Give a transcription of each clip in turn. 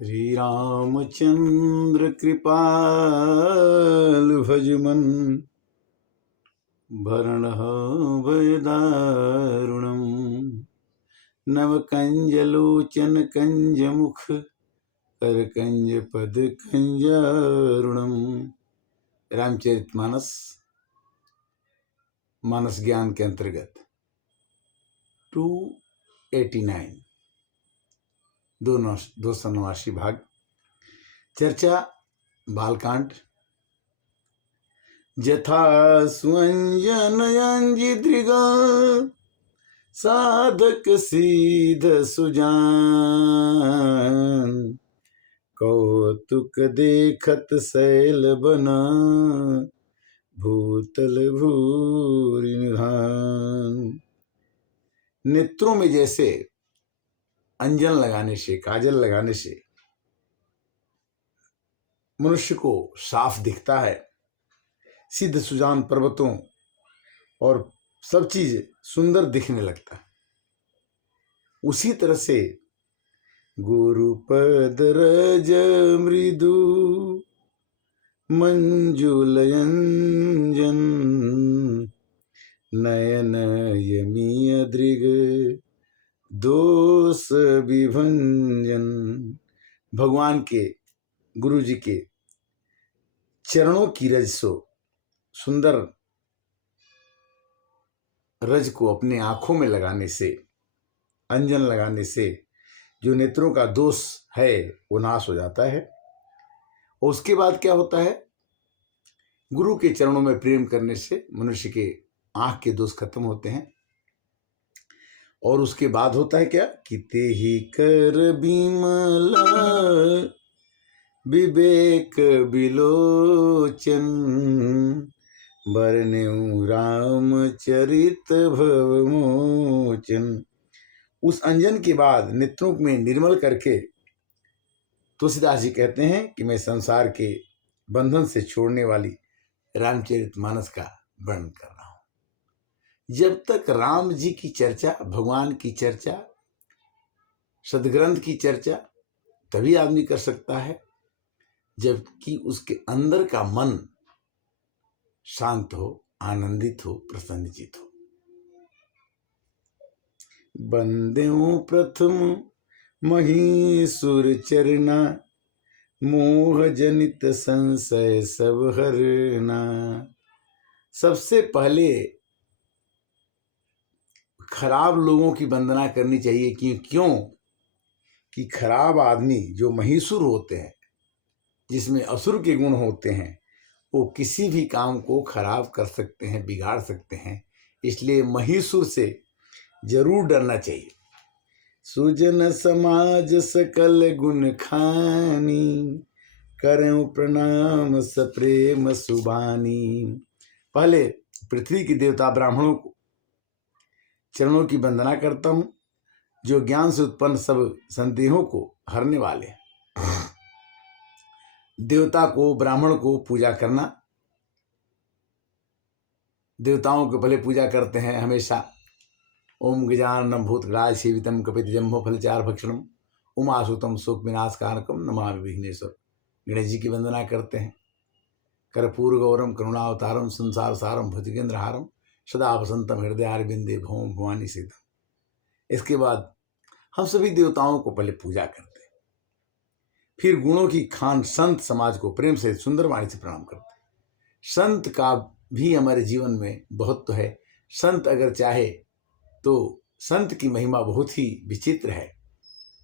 श्री रामचंद्र कृपाल भजमन भरणः भयदारुणम् नव कंजलोचन कंजमुख करकंज पद कंजारुणम्। रामचरितमानस मानस ज्ञान के अंतर्गत 289 289 भाग चर्चा बालकांड। जथा सुअंजनयंजि दृगा साधक सीध सुजान कौतुक देखत शैल बना भूतल भूरि निधान। नेत्रों में जैसे अंजन लगाने से, काजल लगाने से मनुष्य को साफ दिखता है, सिद्ध सुजान पर्वतों और सब चीज सुंदर दिखने लगता है। उसी तरह से गुरुपद रज मृदु मंजुलयंजन नयन यमीय दृग दोष विभंजन। भगवान के, गुरु जी के चरणों की रज सो सुंदर रज को अपने आंखों में लगाने से, अंजन लगाने से जो नेत्रों का दोष है वो नाश हो जाता है। और उसके बाद क्या होता है, गुरु के चरणों में प्रेम करने से मनुष्य के आंख के दोष खत्म होते हैं। और उसके बाद होता है क्या कि तेहि कर बिमला विवेक बिलोचन बरनेउ रामचरित भवमोचन। उस अंजन के बाद नेत्रों में निर्मल करके तुलसीदास जी कहते हैं कि मैं संसार के बंधन से छोड़ने वाली रामचरितमानस का वर्णन कर रहा हूं। जब तक राम जी की चर्चा, भगवान की चर्चा, सदग्रंथ की चर्चा तभी आदमी कर सकता है जबकि उसके अंदर का मन शांत हो, आनंदित हो, प्रसन्नचित हो। बंदेऊ प्रथम महीसुर चरना मोह जनित संशय सब हरना। सबसे पहले खराब लोगों की वंदना करनी चाहिए। क्यों कि खराब आदमी जो महिषुर होते हैं, जिसमें असुर के गुण होते हैं, वो किसी भी काम को खराब कर सकते हैं, बिगाड़ सकते हैं। इसलिए महिषुर से जरूर डरना चाहिए। सुजन समाज सकल गुण खानी करें प्रणाम सप्रेम सुबानी। पहले पृथ्वी के देवता ब्राह्मणों को चरणों की वंदना करता हूं, जो ज्ञान से उत्पन्न सब संदेहों को हरने वाले हैं। देवता को, ब्राह्मण को पूजा करना, देवताओं के पहले पूजा करते हैं हमेशा। ओम गजाननम भूतगणाय सेवितम कपित जम्भो फलचार भक्षणम उमासुतम शोक विनाश कारकम नमामि विघ्नेश्वर। गणेश जी की वंदना करते हैं। कर्पूर गौरम करुणावतारम संसार सारम भुजगेंद्र हारम सदा वसंतम हृदयारविंदे भौम भवानी सीतम। इसके बाद हम सभी देवताओं को पहले पूजा करते हैं, फिर गुणों की खान संत समाज को प्रेम से सुंदर वाणी से प्रणाम करते हैं। संत का भी हमारे जीवन में बहुत तो है। संत अगर चाहे तो संत की महिमा बहुत ही विचित्र है,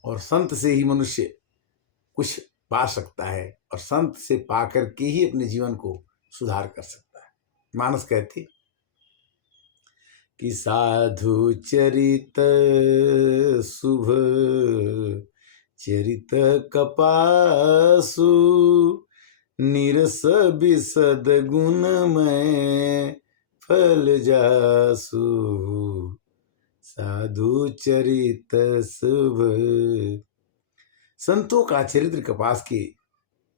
और संत से ही मनुष्य कुछ पा सकता है, और संत से पाकर के ही अपने जीवन को सुधार कर सकता है। मानस कहती कि साधु चरित शुभ चरित कपासु निरस बिसद गुणमय फल जासु साधु चरित शुभ। संतों का चरित्र कपास के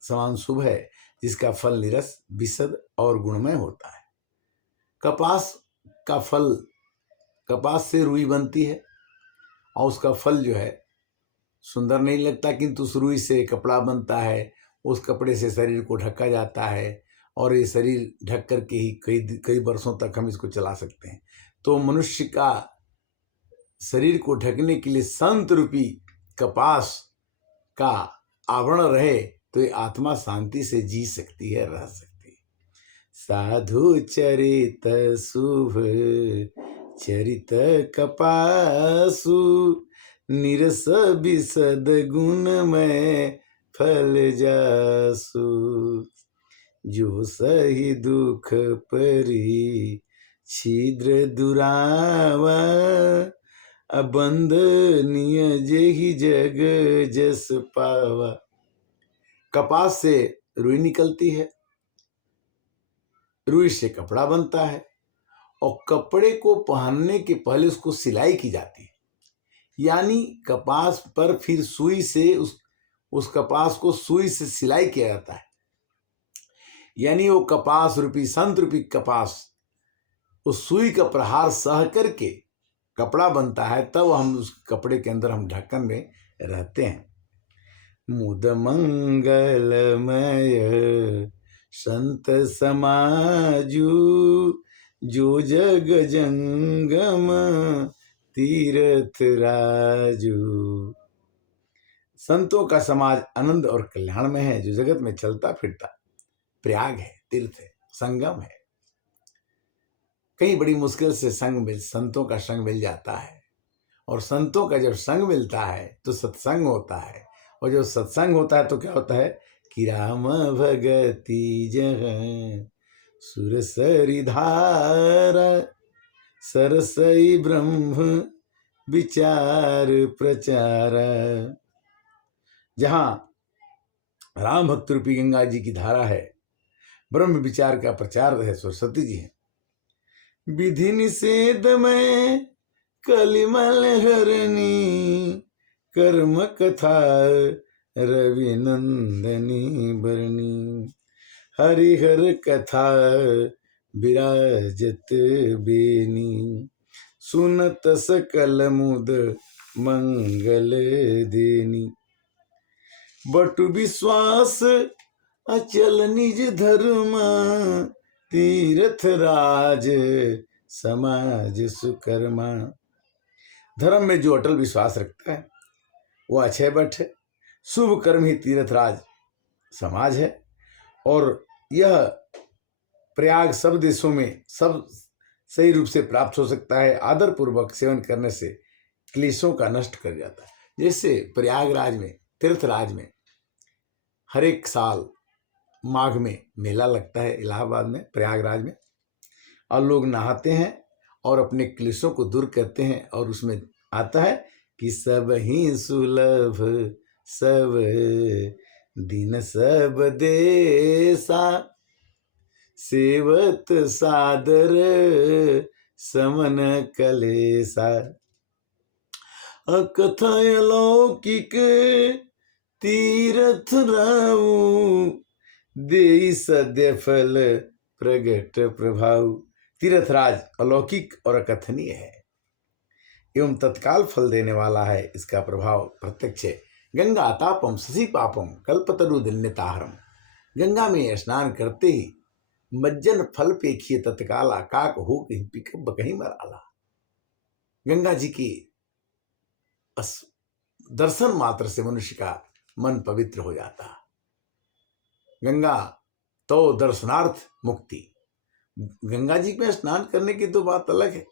समान शुभ है, जिसका फल निरस, विशद और गुणमय होता है। कपास का फल, कपास से रुई बनती है और उसका फल जो है सुंदर नहीं लगता, किंतु उस रुई से कपड़ा बनता है, उस कपड़े से शरीर को ढका जाता है और ये शरीर ढक करके ही कई कई वर्षों तक हम इसको चला सकते हैं। तो मनुष्य का शरीर को ढकने के लिए संत रूपी कपास का आवरण रहे तो ये आत्मा शांति से जी सकती है, रह सकती है। साधु चरित शुभ चरित कपासु निरस विशद गुण में फल जासु। जो सही दुख परी छिद्र दुरावा अबंधनीय जेहि जग जस पावा। कपास से रुई निकलती है, रुई से कपड़ा बनता है और कपड़े को पहनने के पहले उसको सिलाई की जाती है, यानी कपास पर फिर सुई से उस कपास को सुई से सिलाई किया जाता है, यानी वो कपास रूपी संत रूपी कपास उस सुई का प्रहार सह करके कपड़ा बनता है, तब हम उस कपड़े के अंदर हम ढक्कन में रहते हैं। मुद मंगलमय संत समाजू जो जग जंगम तीर्थ राजू। संतों का समाज आनंद और कल्याण में है, जो जगत में चलता फिरता प्रयाग है, तीर्थ है, संगम है। कई बड़ी मुश्किल से संतों का संग मिल जाता है, और संतों का जब संग मिलता है तो सत्संग होता है, और जब सत्संग होता है तो क्या होता है कि राम भगति जह सुर सरिधारा सरसई ब्रह्म विचार प्रचार। जहां राम भक्त रूपी गंगा जी की धारा है, ब्रह्म विचार का प्रचार है, सरस्वती जी है। विधि निषेध में कलिमल हरणी कर्म कथा रवि नंदनी बरनी। हरिहर कथा विराजत बेनी सुनत सकल मुद मंगल देनी। बटु विश्वास अचल निज धर्म तीर्थ राज समाज सुकर्मा। धर्म में जो अटल विश्वास रखता है वो अक्षय बट है, शुभ कर्म ही तीर्थ राज समाज है। और यह प्रयाग सब देशों में सब सही रूप से प्राप्त हो सकता है, आदर पूर्वक सेवन करने से क्लेशों का नष्ट कर जाता है। जैसे प्रयागराज में, तीर्थराज में हर एक साल माघ में मेला लगता है, इलाहाबाद में प्रयागराज में, और लोग नहाते हैं और अपने क्लेशों को दूर करते हैं। और उसमें आता है कि सब ही सुलभ सब दिन सब देसा सेवत सादर समन कलेसा। अकथय लौकिक तीर्थ राऊ देई सद्य फल प्रगट प्रभाव। तीर्थराज अलौकिक और अकथनीय है एवं तत्काल फल देने वाला है, इसका प्रभाव प्रत्यक्ष है। गंगा तापम शशि पापम कल्पतरु दिन्यताहरम। गंगा में स्नान करते ही मज्जन फल पेखिए तत्काल काक हो कहीं पिकब कहीं मराला। गंगा जी की दर्शन मात्र से मनुष्य का मन पवित्र हो जाता। गंगा तो दर्शनार्थ मुक्ति। गंगा जी में स्नान करने की तो बात अलग है,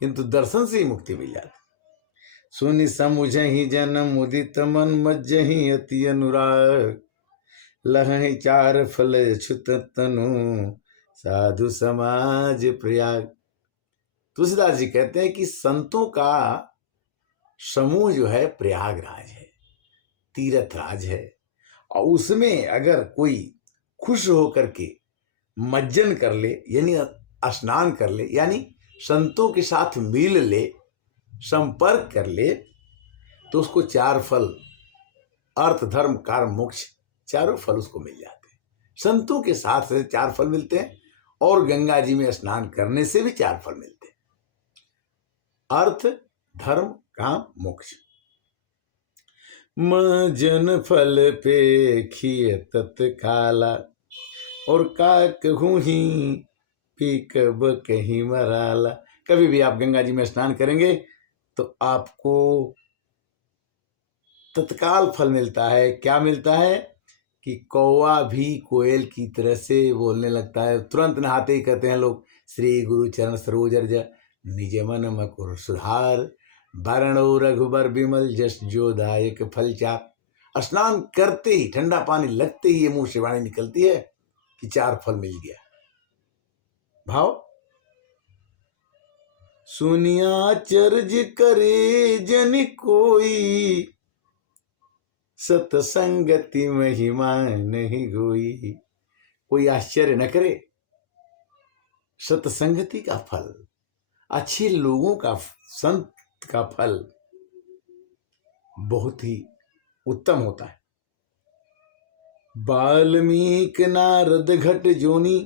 किंतु दर्शन से ही मुक्ति मिल जाती। सुनि समुझहि जन मुदित मन मज्जहि अति अनुराग लहहि चार फल छुत तनु साधु समाज प्रयाग। तुलसीदास जी कहते हैं कि संतों का समूह जो है प्रयागराज है, तीर्थराज है, और उसमें अगर कोई खुश होकर के मज्जन कर ले, यानी स्नान कर ले, यानी संतों के साथ मिल ले, संपर्क कर ले, तो उसको चार फल अर्थ धर्म कर्म मोक्ष चारों फल उसको मिल जाते हैं। संतों के साथ से चार फल मिलते हैं, और गंगा जी में स्नान करने से भी चार फल मिलते हैं, अर्थ धर्म काम मोक्ष। जन फल पे खिय तत्काला, और का कहूँ ही पी कब कहीं मराला। कभी भी आप गंगा जी में स्नान करेंगे तो आपको तत्काल फल मिलता है। क्या मिलता है कि कौवा भी कोयल की तरह से बोलने लगता है। तुरंत नहाते ही कहते हैं लोग, श्री गुरु चरण सरोज रज निज मन मकुर सुधार, वरणो रघुबर विमल जस जो दायक फल चार। स्नान करते ही, ठंडा पानी लगते ही ये मुंह से वाणी निकलती है कि 4 फल मिल गया। भाव, सुनिया चर्ज करे जन कोई, सतसंगति महिमा नहीं गोई। कोई आश्चर्य न करे, सतसंगति का फल, अच्छे लोगों का, संत का फल बहुत ही उत्तम होता है। वाल्मीकि नारद घट जोनी,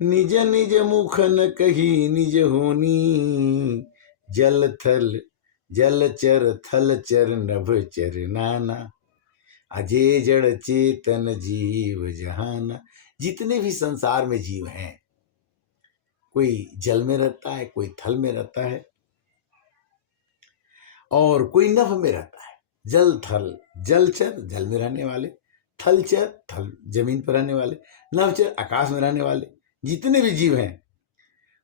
निज निज मुख न कही निज होनी, जल थल जलचर थलचर नभचर नाना, अजय जड़ चेतन जीव जहाना। जितने भी संसार में जीव हैं, कोई जल में रहता है, कोई थल में रहता है, और कोई नभ में रहता है। जल थल, जलचर जल में रहने वाले, थलचर थल जमीन पर रहने वाले, नभचर आकाश में रहने वाले, जितने भी जीव हैं,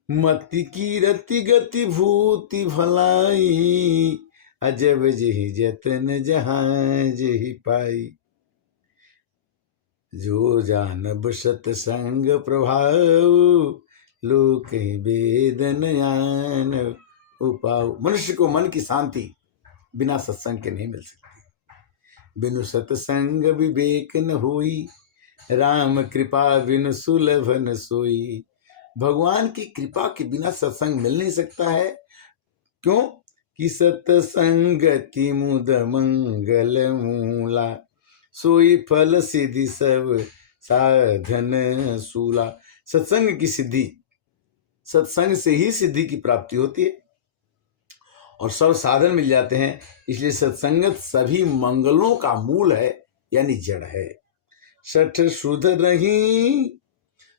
मति की रति गति भूति भलाई, अजब जही जतन जहां जही पाई, जो जानब सतसंग प्रभाव, लोक वेदन ज्ञान उपाव। मनुष्य को मन की शांति बिना सत्संग के नहीं मिल सकती। बिनु सत्संग विवेक न होई, राम कृपा बिनु सुलभ न सोई। भगवान की कृपा के बिना सत्संग मिल नहीं सकता है। क्यों? कि सत्संगति मुद मंगल मूला, सोई फल सिद्धि सब साधन सूला। सत्संग की सिद्धि, सत्संग से ही सिद्धि की प्राप्ति होती है और सब साधन मिल जाते हैं। इसलिए सत्संगत सभी मंगलों का मूल है, यानी जड़ है। सठ शुद्ध रही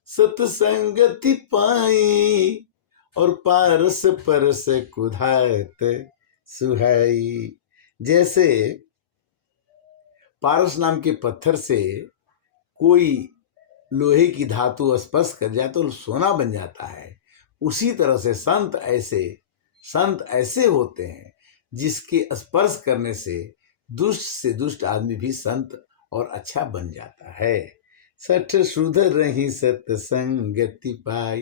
सत्संगति पाई, और पारस परस कुधात सुहाई। जैसे पारस नाम के पत्थर से कोई लोहे की धातु स्पर्श कर जाए तो सोना बन जाता है, उसी तरह से संत ऐसे होते हैं जिसके स्पर्श करने से दुष्ट आदमी भी संत और अच्छा बन जाता है। सठ शुद्ध रही सत्संगति पाई,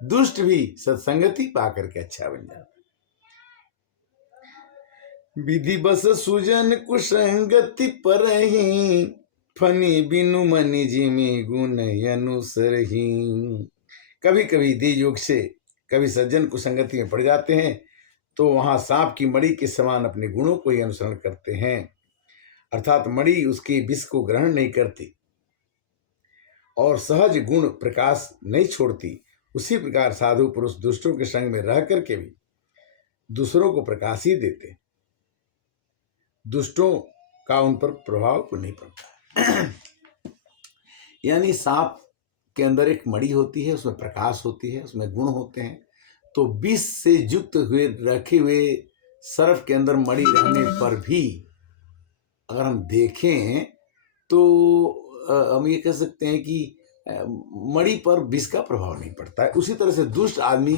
दुष्ट भी सत्संगति पा करके अच्छा बन जाता है। विधि बस सुजन कुसंगति परही, फनी बिनु मनि जिमि गुण अनुसरही। कभी कभी देह योग से कभी सज्जन कुसंगति में पड़ जाते हैं तो वहां सांप की मणि के समान अपने गुणों को ही अनुसरण करते हैं, अर्थात मणि उसके विष को ग्रहण नहीं करती और सहज गुण प्रकाश नहीं छोड़ती। उसी प्रकार साधु पुरुष दुष्टों के संग में रह करके भी दूसरों को प्रकाश ही देते, दुष्टों का उन पर प्रभाव को नहीं पड़ता। यानी सांप के अंदर एक मणि होती है, उसमें प्रकाश होती है, उसमें गुण होते हैं। तो विष से युक्त हुए रखे हुए सर्फ के अंदर मणि रहने पर भी अगर हम देखें तो हम ये कह सकते हैं कि मणि पर विष का प्रभाव नहीं पड़ता है। उसी तरह से दुष्ट आदमी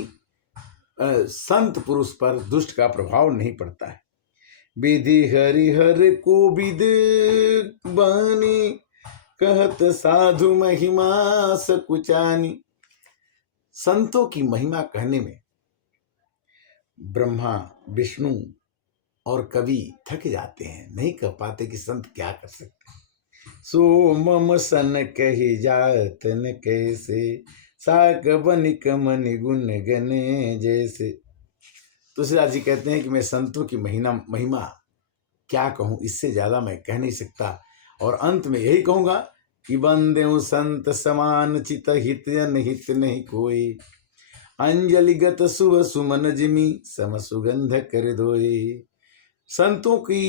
संत पुरुष पर दुष्ट का प्रभाव नहीं पड़ता है। विधि हरिहर को विद बानी, कहत साधु महिमा सकुचानी। संतों की महिमा कहने में ब्रह्मा विष्णु और कवि थक जाते हैं, नहीं कह पाते कि संत क्या कर सकते। सो मम सन कही जात न कैसे, साक बनिक मनि गुण गने जैसे। तुलसीदास जी कहते हैं कि मैं संतों की महिमा क्या कहूँ, इससे ज्यादा मैं कह नहीं सकता। और अंत में यही कहूँगा कि बंदे संत समान चित हित अनहित नहीं कोई, अंजलिगत सुभ सुमन जिमी सम सुगंध कर दोए। संतों की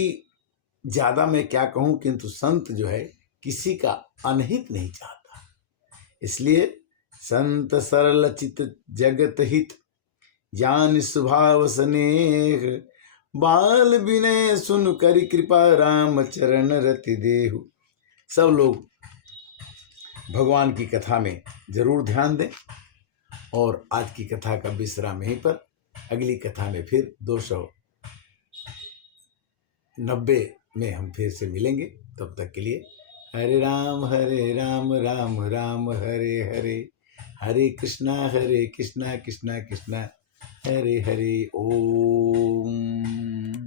ज़्यादा मैं क्या कहूँ, किंतु संत जो है किसी का अनहित नहीं चाहता। इसलिए संत सरल चित जगत हित, ज्ञान स्वभाव स्नेह, बाल विनय सुन कर कृपा राम चरण रति देहु। सब लोग भगवान की कथा में जरूर ध्यान दें। और आज की कथा का विश्राम यहीं पर, अगली कथा में फिर 290 में हम फिर से मिलेंगे। तब तक के लिए हरे राम राम राम हरे हरे, हरे कृष्णा कृष्णा कृष्णा हरे हरे। ओम।